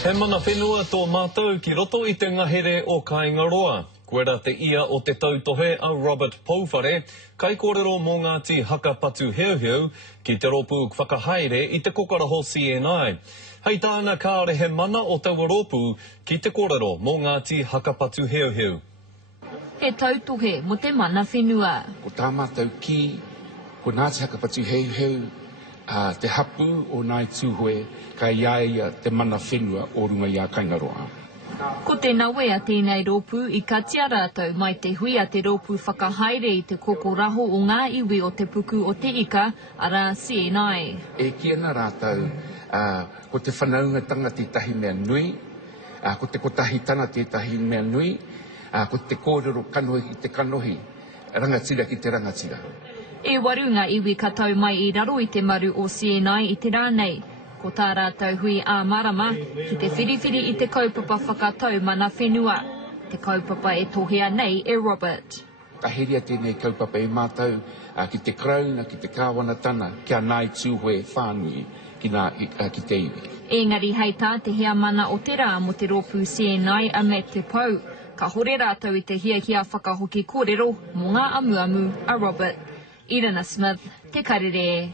He mana whenua tō mātou ki roto I te ngahere o Kaingaroa. Koera te ia o te tautohe a Robert Pouwhare, kai kōrero mō Ngāti Hakapatu Heuheu ki te ropu whakahaere I te kokaraho CNI. Hei tāna kāore he mana o taua ropu ki te kōrero mō Ngāti Hakapatu Heuheu. He tautohe mo te mana whenua. Ko tā mātou ki, ko Ngāti Hakapatu Heuheu, te hapu o nai tūhoe ka iaia te mana whenua o runga I a Kaingaroa. Ko te nawe a tēnei rōpū I katia rātou mai te hui a te rōpū whakahaere I te kokoraho o ngā iwi o te puku o te ika a rā CNI. E kia na rātou, ko te whanaungatanga te tahi mea nui, ko te kotahitana te tahi mea nui, ko te kōrero kanohi I te kanohi, rangatira ki te rangatira. E warunga iwi ka tau mai I raro I te maru o CNI I te rānei. Ko tā rātou hui ā marama, ki te whiriwhiri I te kaupapa whakatau mana whenua. Te kaupapa e tohea nei e Robert. Ka heria tēnei kaupapa e mātou, ki te krauna, ki te kāwanatana, kia nai tūhoe whānui ki te iwi. Engari hei tā te hea mana o te rā mo te rōpū CNI a me te pau. Ka hore rātou I te hiahia whakahoki kōrero mō ngā amuamu a Robert. Irina Smith, Te Karere.